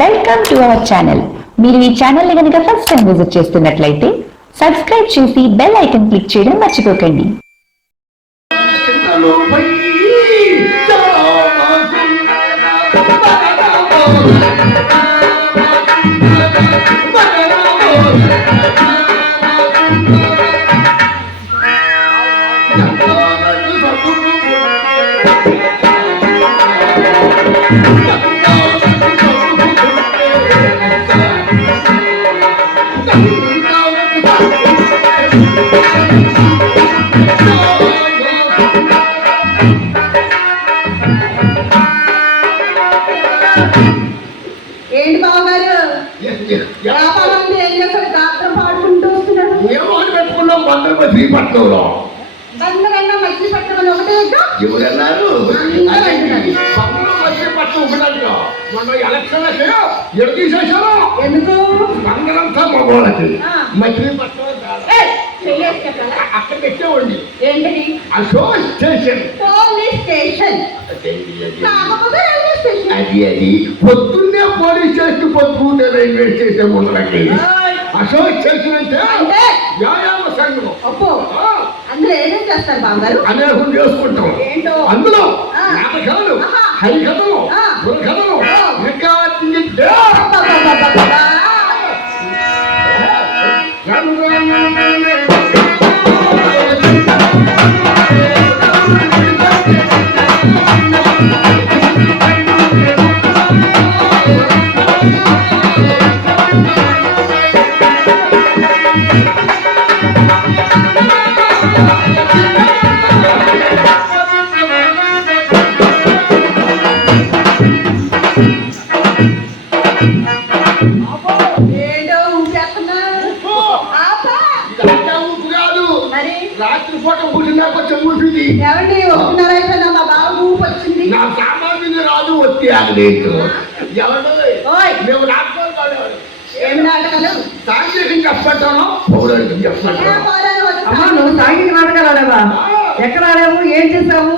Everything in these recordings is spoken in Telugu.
వెల్కమ్ టు అవర్ ఛానల్ మీరు ఈ ఛానల్ని కనుక ఫస్ట్ టైం విజిట్ చేస్తున్నట్లయితే సబ్స్క్రైబ్ చేసి బెల్ ఐకన్ క్లిక్ చేయడం మర్చిపోకండి. చెయ్యేసి చెప్పాలా? అక్కడ తెచ్చేవాడి ఏంటిది? అశోక్ స్టేషన్. Police station. అది అది పొద్దున్నే పోలీస్ స్టేషన్ పొద్దున్నే రైల్వే స్టేషన్ ఓయ్, అశోక్ స్టేషన్ అంటే వ్యాయామ సంఘం. అందులో ఏమేం చేస్తారు బావగారు? అనేకం చేసుకుంటాం ఏంటో? అందులో. నాటకాలు. హరికథలు అమ్మా నువ్వు సాంఘిక నాటకాలు ఆడావా? ఎక్కడ ఆడావు? ఏం చేసావు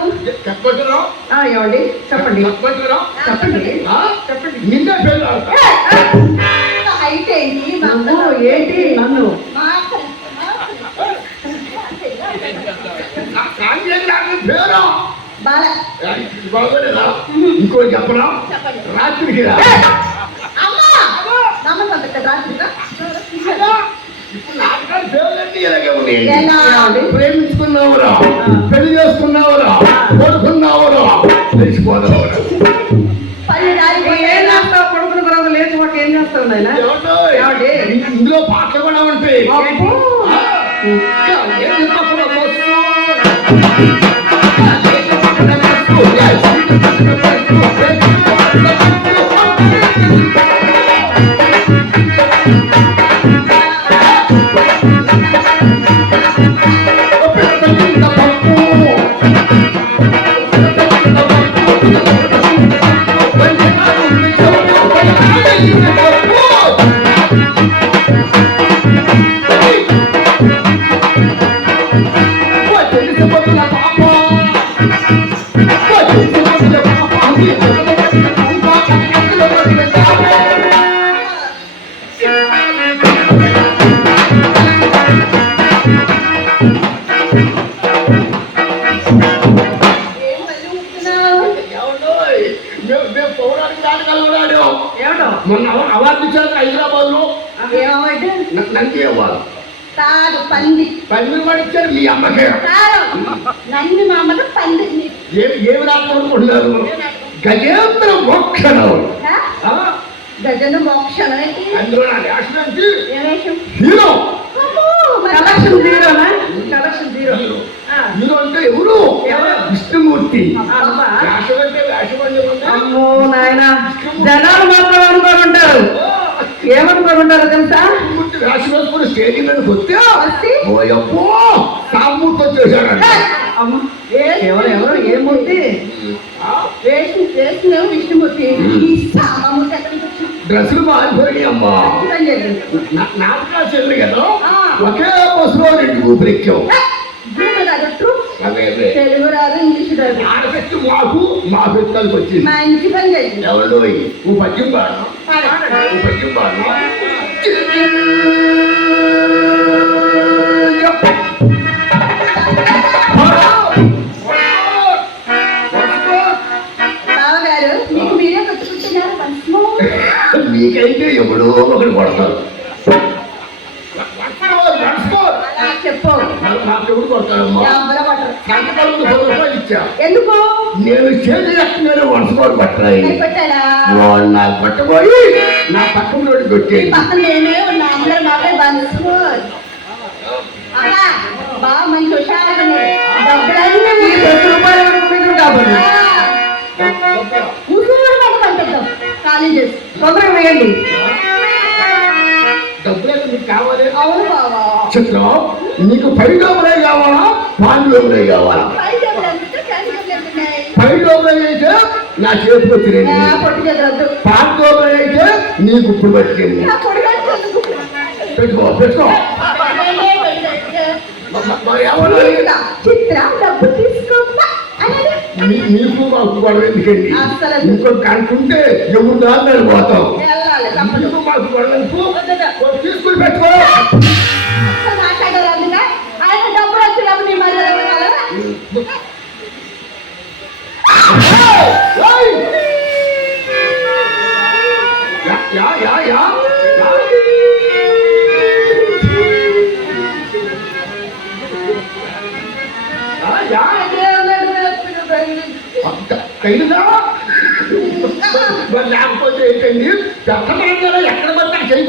ఏమండి? చెప్పండి. చెప్పండి. చెప్పండి. ఏంటి? నన్ను పేరు? బాగోలేదా ఇంకో చెప్పనా? చెప్పండి. రాత్రికి? రా? ప్రేమించుకున్నావురా? పెళ్ళి చేసుకున్నావురా? కొడుకున్నావురా తెలిసిపోదావురా కొడుకుని తర్వాత లేచి మాకు ఏం చేస్తావు? ఇందులో పాటలు కూడా ఉంటాయి. అబ్బో. ఆ, మొన్న అవ- అవార్డు ఇచ్చారు హైదరాబాద్లో? నంది అవార్డు. కాదు పంది. పది రూపాయలు ఇచ్చారు మీ అమ్మకే. నంది మామలు పంది. ఏమి నాటకం అనుకుంటున్నారు గజేంద్ర మోక్షణం? గజను మోక్షం ఏంటి అందులో నా నేషనల్ ఏ వేషం? హీరో. అమ్మో, మరి కలెక్షన్ జీరోనా కలెక్షన్ జీరో ఆ, హీరో అంటే ఎవరు? ఎవరు? విష్ణుమూర్తి. ఆ, అమ్మా. వేషం అంటే వేషం అంటే ఉంది. అమ్మో నాయన జనాలు మాత్రం అనుకోనుంటారు ఏమనుకోనుంటారు తెలుసా? విష్ణుమూర్తి వేషం వేసుకుని స్టేజ్ మీదకి వస్తే వస్తే? ఓయబ్బో సామూర్తి వచ్చేసాడు అమ్మ ఎవరు ఎవరు? ఏ మూర్తి వేషం వేసిన విష్ణుమూర్తి. ఈ? డ్రెస్సులు మారిపోయి అమ్మా పని చేయండి. నా- నాటకాలు చెల్లి కదా ఆ. ఒకే బస్సులో రెండు ఊపిరి ఎక్కాం ఏ, భూమి రాదు ట్రూప్ అదే అదే తెలుగు రాదు ఇంగ్లీష్ రాదు ఆడపెట్టి మాకు మా పెద్దలకు వచ్చింది మంచి పని చేసింది ఎవరు నువ్వు పద్యం పాడు ఓ పద్యం పాడనా? బావగారు మీకైతే ఎప్పుడో ఒకటి కొడతారు. చెప్పు. నాకెప్పుడు కొడతారమ్మా? ఇచ్చా. ఎందుకు? నేను చేతి పట్టాయి వాళ్ళు నాకు పట్టబోయి నా పక్కన రోడ్డు కొట్టేది బాగా మంచి. డబ్బులన్నీ ఖాళీ చేసి తొందరగా వేయండి. డబ్బులు మీకు కావాలి. అవును బావా. చిత్రం నీకు పై డబ్బులే కావాలా? పాన్ డబ్బులే కావాలా? పై డబ్బులు అయితే నా చేతికి వచ్చింది. పాన్ డబ్బులు అయితే నీకు ఇప్పుడు ఎందుకు? పెట్టుకో పెట్టుకో. చిత్ర, డబ్బు మీకు మాకు గొడవ ఎందుకండి? అస్సలు. ఇంకో కంటుంటే ఎవరు దాన్ని పోతాం మీకు గొడవ తీసుకుని పెట్టుకో. కైలుదా? లేకపోతే ఏంటండి పెద్దమంగా ఎక్కడ పడితే చేయి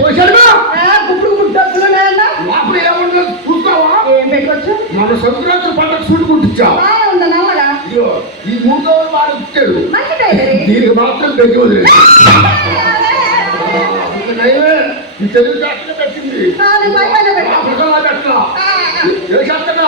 ఆ, గుప్పుడు గుడ్డు డబ్బులు నాన్న. లోపల ఏమన్నా చూస్తావా ఏం పెట్టొచ్చు మన సంక్రాంతి పండుగ అయ్యో ఈ మూడో వాడు ఇచ్చాడు. దీనికి మాత్రం పెట్టి వదిలేదు ఈ తెలుగు జాతర పెట్టింది పెట్టు. ఏ శాస్త్రంగా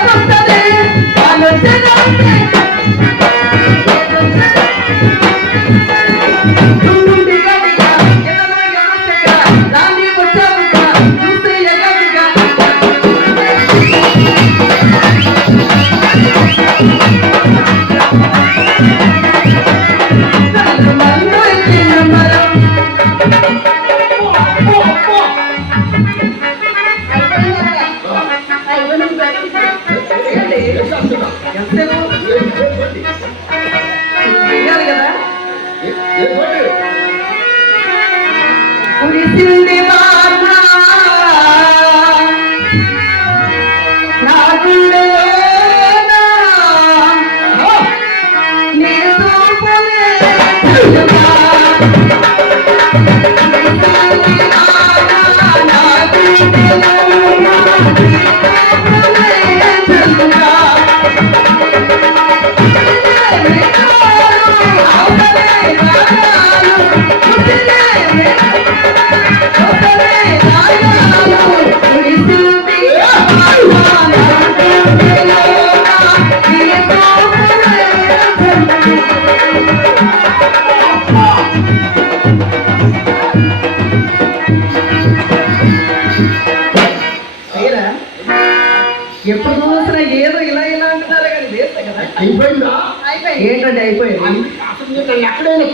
నన్ను ఎక్కడైనా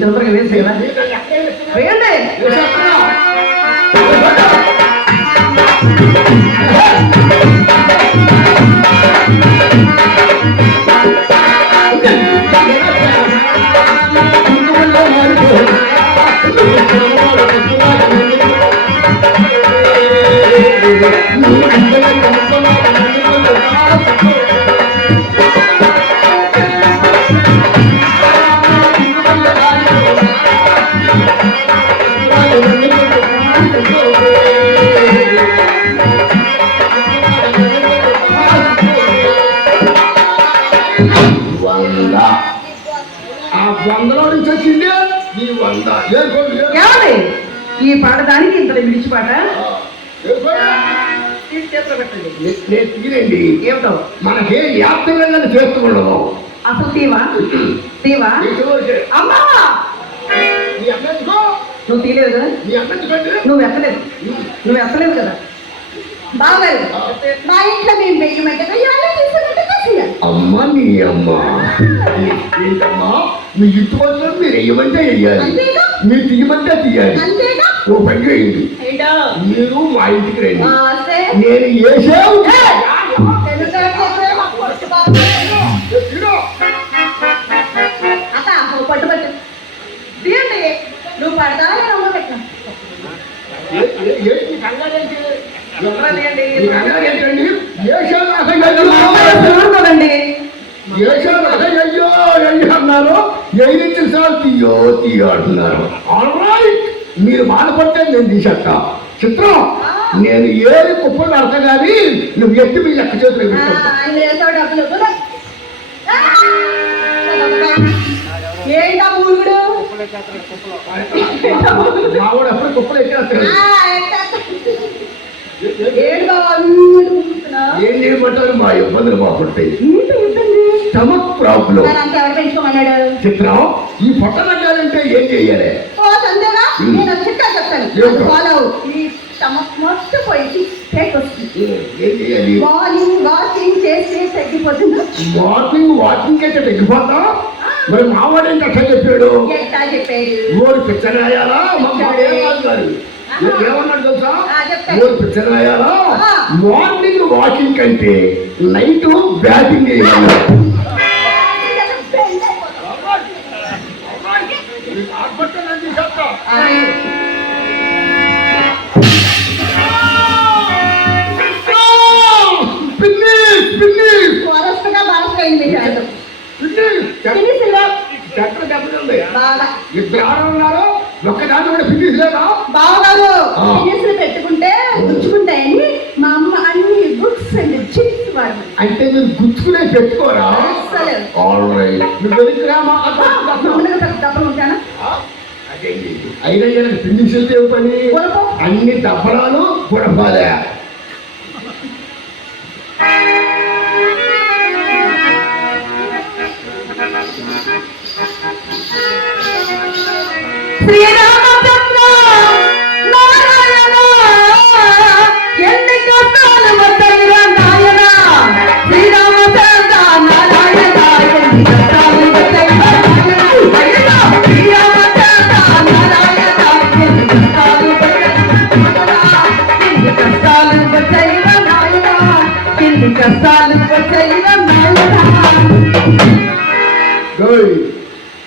తొందరగా వేస్తే కదా మీరు నన్ను ఎక్కడైనా? వేయండి. ఏ శాస్త్రంగా? నీ వంద. ఏమండి? ఈ ఇంత పెట్టండి. నే- నేను తీరండి. ఏమిటో? మనకి యాత్రలను చేస్తుండదు అసలు తీవా? తీవా? అమ్మా! నువ్వు తీయలేదు కదా? నువ్వు ఎత్తలేదు. నువ్వు ఎత్తలేదు కదా? బావగారు మా ఇంట్లో మేము తీసుకుంటే తీసేయాలి అమ్మ నీ అమ్మ. ఏంటమ్మా? మీ ఇంటి వచ్చిన మీరు వేయమంటే వేయాలి? మీరు తీయమంటే తీయాలి. ఓ పని చేయండి. మీరు మా ఇంటికి రండి. నేను తీయండి. నువ్వు పడతా రమ్మ పెట్టినా అయ్యో అయ్యో అన్నారు! సార్ తీయో తీయో అంటున్నారు మీరు బాధపడితే నేను తీసేస్తా. చిత్రం నేను ఏది కుప్పలు పెడతా కానీ నువ్వు ఎత్తి మీ లెక్క చేతులు మావాడు ఎప్పుడు కుప్పలు ఎక్కేస్తాడు ఏం చేయమంటారు? మా ఇబ్బందులు బాగుంటాయి స్టమక్ ప్రాబ్లం. చిత్రం ఈ పొట్ట తగ్గాలంటే ఏం సందేగా నేను చిట్టా చెప్తాను? ఫాలో ఈ స్టమక్ మొత్తం పోయి ప్యాక్ వస్తుంది. చేయాలి మార్నింగ్ వాకింగ్ తగ్గిపోతుంది? వాకింగ్ వాకింగ్ అయితే తగ్గిపోతా మరి మావాడు ఏంటి అట్లా చెప్పాడు? ఓడి మాడే రాజుగారు ఏమన్నాడు తెలుసా? ఆ. మార్నింగ్ వాకింగ్ కంటే నైట్ బ్యాటింగ్ చేయాలి ఫినిష్ ఫినిష్లో చెట్ల దెబ్బలుంది బాగా. ఇద్దరు ఆడ ఉన్నారు. ఒక్క దాంట్లో కూడా ఫినిష్ లేదా? మీరు గుచ్చుకునే పెట్టుకోరా. ఆల్ రైట్ నువ్వు అయినా అయితే ఏ పని. అన్ని దప్పడాలు గుణపాలే శ్రీరామచంద్ర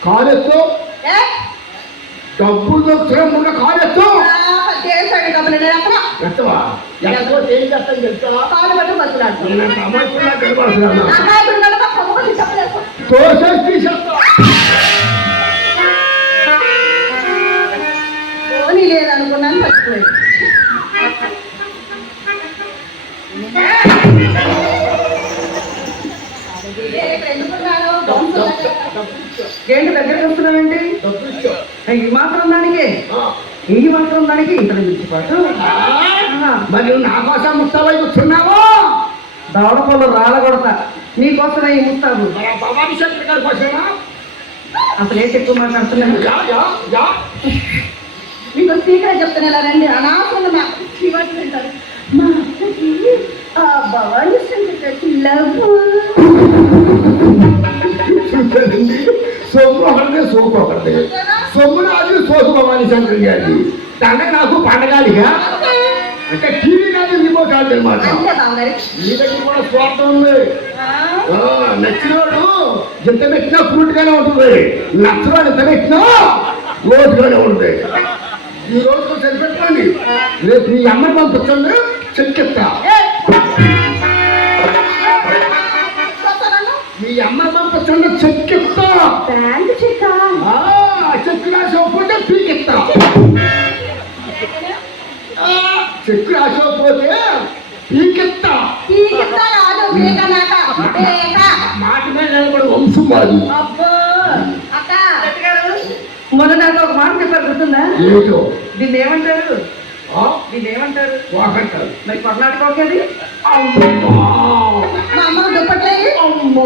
కాలెత్తు? డబ్బులతో శ్రమ కాలెత్తు ఎత్తవా? ఎత్తకపోతే ఏం చేస్తాను తెలుసా? కాలు పట్టు బతులాడు తోసేసి ఈ మాత్రం దానికి. ఈ మాత్రం దానికి ఇంత మించిపాటు మరి నా కోసం ముస్తాబై కూర్చున్నావా? దవడపళ్ళు రాలగొడతా నీకోసమే ఈ ముస్తాబు. అసలు ఏ ఎక్కువ మాట్లాడుతున్నాను యా యా యా. మీకు సీక్రెట్ చెప్తాను ఎలా రండి. మా శివాజీ వింటారు మా అక్కకి ఆ భవానీ శంకర్ లవ్ చూడండి సొమ్ము ఒకరిదే సోకు ఒకరిదే సొమ్ము నాది సోకు భవానీ శంకర్ గారి పండగ నాకు పండగాలిగా అంటే టీవీ నాది రిమోట్ కాదు అనమాట దగ్గర కూడా స్వార్థం ఉంది. ఆ, నచ్చినవాడు ఎంత పెట్టినా ఫ్రూట్ గానే ఉంటుంది. నచ్చవాడు ఎంత పెట్టినా లోటుగానే ఉంటుంది. ఈ రోజు సరిపెట్టండి రేపు మీ అమ్మని పంపించండి చెక్కిస్తా. మీ అమ్మని పంపించండి చెక్కిస్తా. బ్యాంక్ చెక్క? చెక్కు రాసిపోతే పీకిస్తా ఆ, చెక్కు రాసిపోతే పీకిస్తా ఈ కింద కాదు మాట మీద నిలబడి వంశం మాది మొన్న నాకు ఒక మాట చెప్పారు గుర్తుందా ఏమిటో దీన్ని ఏమంటారు దీన్ని ఏమంటారు వాకంటారు. మరి కొట్లాడి అమ్మా! అమ్మ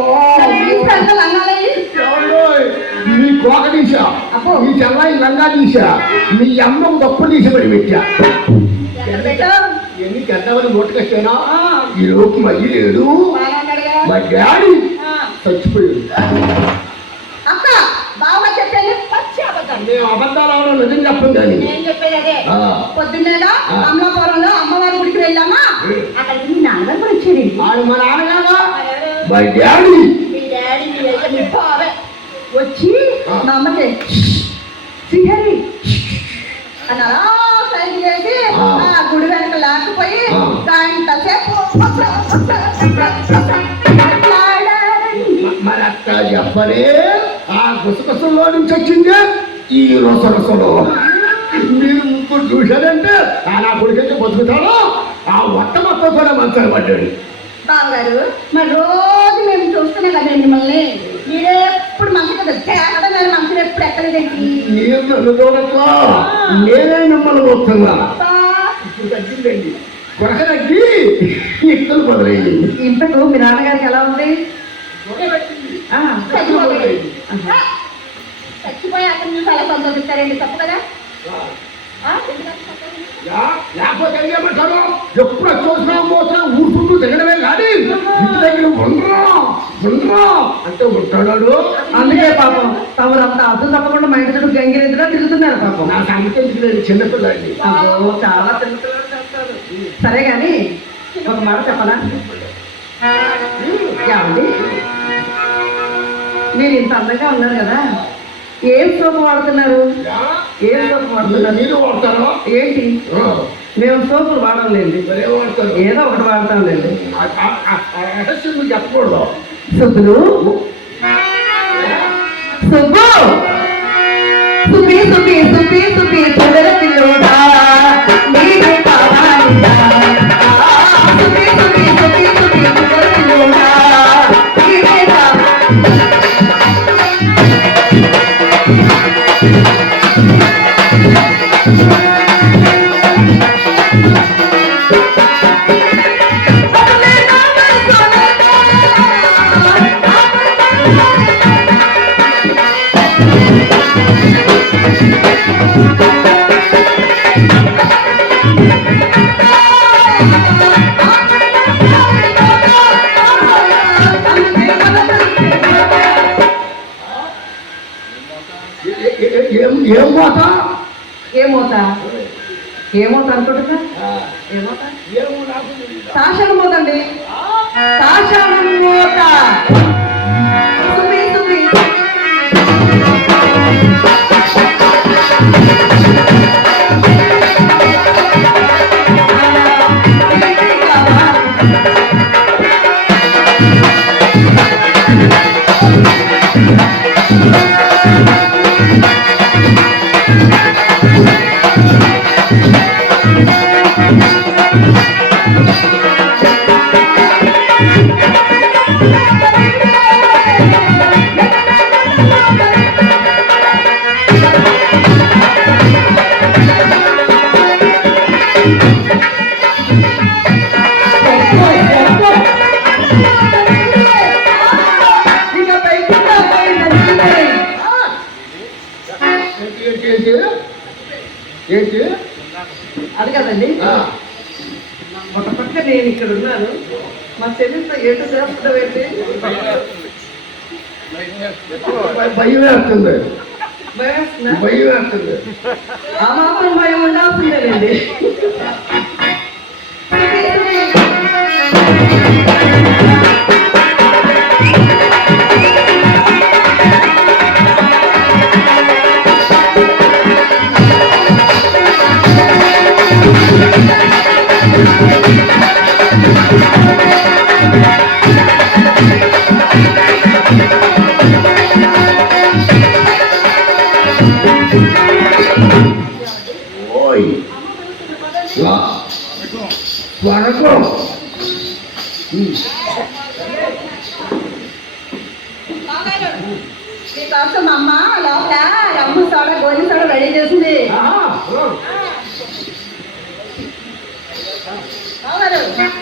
అమ్మా? మీ కోక తీసా. మీ చెల్లాయి లంగా తీసా మీ అమ్మకు తప్పు తీసి మరి పెట్టా. ఎన్ని చెడ్డవని నోటుకొచ్చానా ఆ, ఈ రోజు మళ్ళీ లేడు. మా డాడీ ఆ, చచ్చిపోయాడు అక్క బాగా చెప్పేది పచ్చి అబద్ధం మేము అబద్ధాలు అవడం నిజం నేను చెప్పేది. అదే. అమలాపురంలో అమ్మవారి గుడికి వెళ్ళామా? అక్కడికి మీ నాన్నగారు కూడా వచ్చాడు ఆడు మా నాన్నగారా మా డాడీ మీ డాడీ మీ అయ్య మీ బావే. వచ్చి. మా అమ్మకి శ్రీహరి అని అలా సైన్ చేసి ఆ. గుడి వెనక లేకపోయి. గంట సేపు మరి అక్క చెప్పలే. ఆ గుసగుసల్లో నుంచి వచ్చిందే. ఈ రొసరొసలో మీరు ముగ్గురు చూశారంటే ఆ నా కొడుకైతే బతుకుతాడో ఆ వట్ట మొత్తం కూడా మంచాలు పడ్డాడు. బావగారు మరి రోజు మేము చూస్తూనే కదా మిమ్మల్ని. మీరే ఎప్పుడు మంచి కదా తేడా మీరు మంచిగా ఎప్పుడు ఎక్కలేదేంటి మీరు నన్ను చూడట్లా? నేనే మిమ్మల్ని వస్తున్నా. ఇప్పుడు తగ్గిందండి. కొరక తగ్గి ఇంతకు మీ నాన్నగారికి ఎలా ఉంది? ఆ, చచ్చిపోయాక మీరు చాలా సంతోషిస్తారండి తప్పు కదా? ఎప్పుడు చూసినా పోతా ఊరుకుంటూ దిగడమే కానీ ఇంటి దగ్గర ఉండరా? ఉండరా? అంటే ఉంటాడు. అందుకే పాపం తమరు అంత అర్థం తప్పకుండా మా ఇంటి చుట్టూ గంగిరెద్దుగా తిరుగుతున్నారు పాపం. నా సంగతి చిన్నపిల్లండి అబ్బో, చాలా తిరుగుతున్నారు చేస్తారు. సరే గాని ఒక మాట చెప్పనా? ఏమండి? మీరు ఇంత అందంగా ఉన్నారు కదా. ఏం సోపు వాడుతున్నారు? ఏం సోపు వాడుతున్నారు? మీరు వాడతారా? ఏంటి? మేము సోపులు వాడంలేండి ఏదో ఒకటి వాడతాంలేండి చెప్పకూడదు. సుబ్బులు? సుబ్బు! సుబ్బి సుబ్బి సుబ్బి సుబ్బి సుందర పిల్లోడా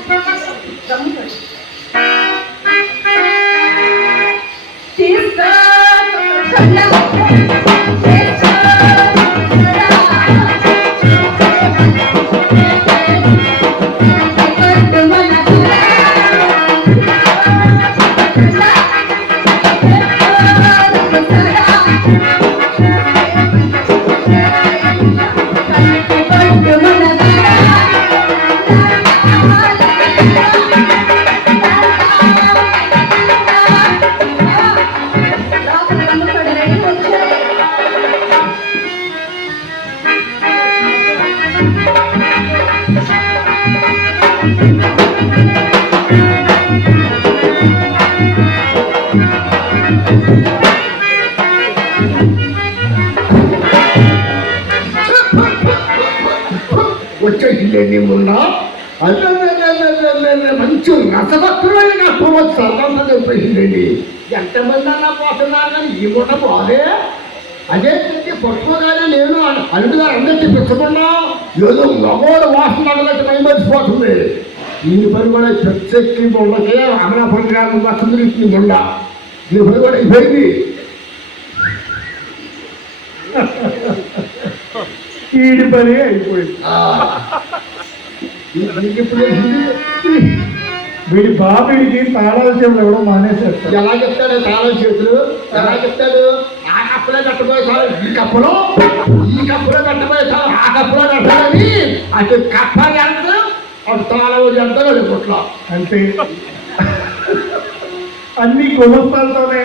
Vamos ver. వచ్చేసిందండి మొన్న మంచి రసభక్తులైన నా కుమార్ సర్వంతా చెప్పేసిందండి ఎంతమంది అన్నా పోతున్నారు కానీ ఈ ముఠ పోదే అదే చెప్పి పట్టుకోగానే నేను అల్లుడు గారు అందరికీ పెట్టుకున్నా ఏదో మగోడు వాసన అడగట్టు తగలట్టు మైమరిచిపోతుంది ఈ పని కూడా చర్చెక్కి ఉండకే అమరా అమలాపురం గ్రామం వస్తుంది ఉండ ఈ పని కూడా అయిపోయింది ఈ పని అయిపోయింది వీడి బాబుడికి తాళాల చెవులు ఎవడో మానేసేస్తాడు ఎలా చెప్తాడు? తాళం చేతులు ఎలా చెప్తాడు? ఆ కప్పులో పెట్టబోయే చాలు ఈ కప్పులో? ఈ కప్పులో పెట్టబోయే చాలు ఆ కప్పులో పెట్టాలని అటు కప్ప ఎంత? అటు తాళం ఎంత? గుట్లో అంటే అన్ని కుమస్తాలతోనే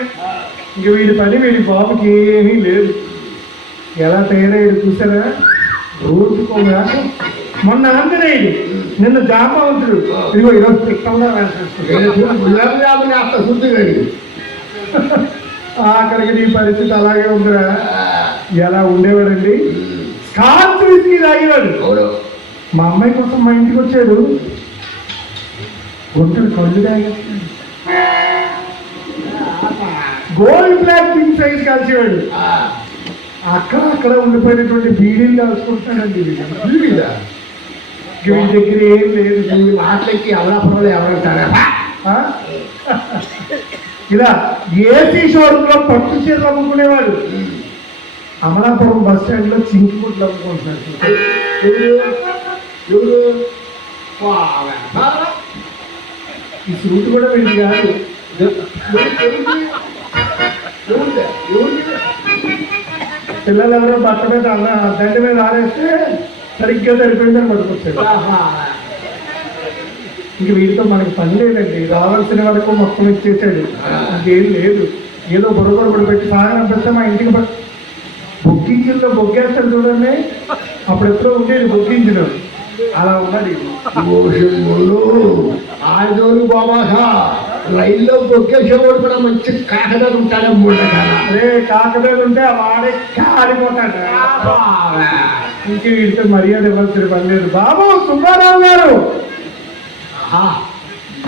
ఇంక వీడి పని వీడి బాబుకి ఏమీ లేదు. ఎలా తయారయ్యాడు చూసారా? రోజుకోగా మొన్న ఆంజనేయుడు నిన్న జాంబవంతుడు. ఇదిగో ఈరోజు పిట్టంలో వేసేస్తున్నాడు గులాబీ శుద్ధి కానీ ఆఖరికి నీ పరిస్థితి అలాగే ఉందిరా. ఎలా ఉండేవాడండి? స్కాచ్ విసిగి తాగేవాడు. మా అమ్మాయి కోసం మా ఇంటికి వచ్చాడు. గుంటలు కళ్ళు తాగేస్తాడు గోల్డ్ బ్లాక్ పింక్ సైజ్ కాల్చేవాడు. ఆ, అక్కడ అక్కడ ఉండిపోయినటువంటి బీడీలు కాల్చుకుంటాడండి వీడు. వీడిదా? వీడి దగ్గర ఏం లేదు. ఈ మాటలకి అమలాపురంలో ఎవరంటారా? ఇలా ఏసీ షోరూమ్ పట్టు చీరలు అమ్ముకునేవాడు. అమలాపురం బస్ స్టాండ్లో చింకి గుడ్లు అమ్ముకుంటున్నాడు. ఈ సూట్ కూడా వీడి కాదు. పిల్లలు ఎవరో బట్ట మీద అన్న దండ మీద ఆరేస్తే సరిగ్గా సరిపోయిందని పట్టుకొచ్చాడు. ఆహా. ఇంక వీడితో మనకి పని లేదండి. రావాల్సిన వరకు మొత్తం ఇచ్చేసాడు. ఇంకేం లేదు. ఏదో బుర్ర కూడా పెట్టి సాగనం పెడితే మా ఇంటికి బొగ్గింజిల్లో బొగ్గేస్తాడు చూడండి. అప్పుడు ఎప్పుడో ఉండేది బొగ్గింజిలో. అలా ఉన్నది ఓషములు ఆడోరు బాబాసా రైల్లో బొక్కేసేవాడు కూడా మంచి కాకదా ఉంటాడు మూడకాల అరే కాకలేదు ఉంటే వాడే కాలిపోతాడు. ఇంక వీడితో మర్యాద ఇవ్వాల్సిన పని లేదు బాబు సుబ్బారావు గారు!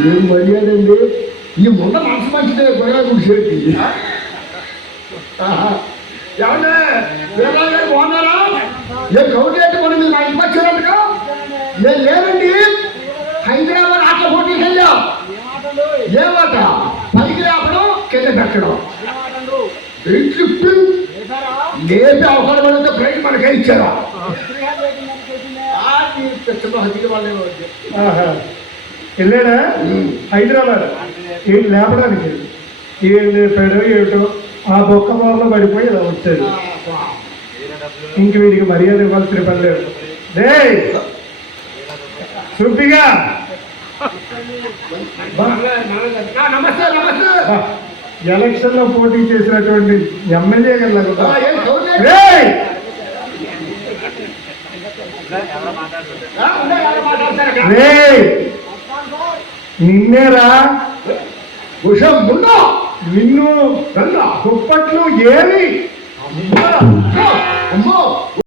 ఏం మర్యాద అండి? ఈ ముంద మనసు మంచిదే గొడవ కూర్చోటి ఏమంటే వీరరాజు గారు బాగున్నారా? ఏ గౌరీ అంటే మనం మీరు మా ఇంటికి వచ్చారంటగా? నేను లేదండి. హైదరాబాద్ ఆటల పోటీకి వెళ్ళాం. ఏమాట పైకి రావడం కింద పెట్టడం. లేపి అవసరం పడితే ప్రైజ్ మనకే ఇచ్చారా. వెళ్ళాడా హైదరాబాద్. ఏంటి లేపడానికి? ఏం లేపాడో ఏమిటో ఆ బొక్క మూలలో పడిపోయి ఇలా వచ్చాడు. ఇంక వీడికి మర్యాద ఇవ్వాల్సిన పని లేదు. డే శుద్ధిగా నమస్తే నమస్తే. ఎలక్షన్లో పోటీ చేసినటువంటి ఎమ్మెల్యే గారు. రేయ్! నిన్నేరా? ఉషం ముందు! నిన్ను దుప్పట్లు ఏమి? అమ్మో!